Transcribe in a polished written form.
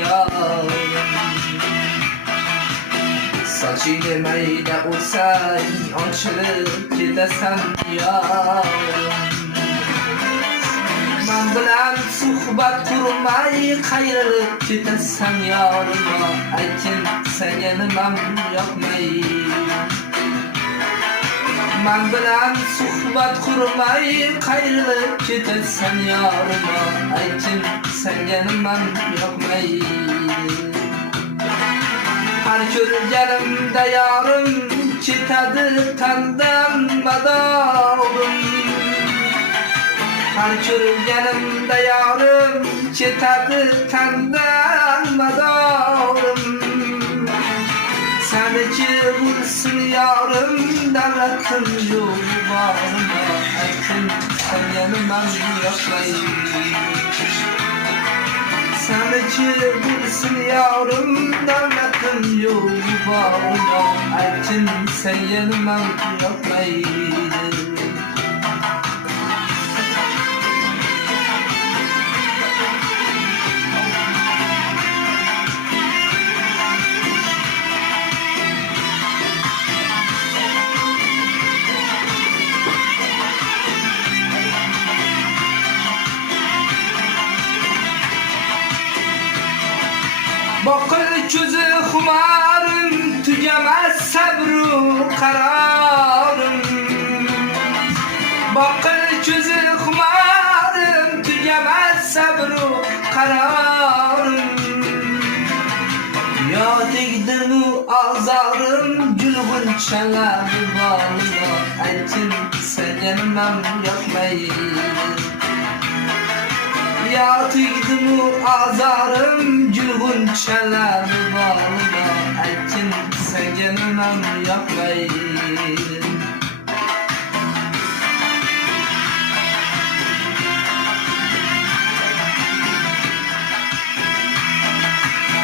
yarım. Saçını mayda olsa açılıp gidersem yarım. Men bilan suhbat qurmay qayrilib ketasan yorima, aytgin senga nimam yoqmay. Men bilan suhbat qurmay qayrilib ketasan yorima, aytgin senga nimam yoqmay. Har ko'rganimda yorim ketadi tandan madorim. Har ko'rganimda yorim ketadi tandan madorim. Seniki bo'lsin yorim, davlatim yo'q borima, aytgin senga nimam yoqmay. Seniki bo'lsin yorim, davlatim yo'q borima, aytgin senga nimam yoqmay. Boqil ko'zi xumarim, tugamas sabru qarorim. Boqil ko'zi xumarim, tugamas sabru qarorim. Yo tegdimu azorim, gulg'unchalar borima, aytgin senga nimam yoqmay. Ya tegdimu azorim, gulg'unchalar borima, aytgin senga nimam yoqmay.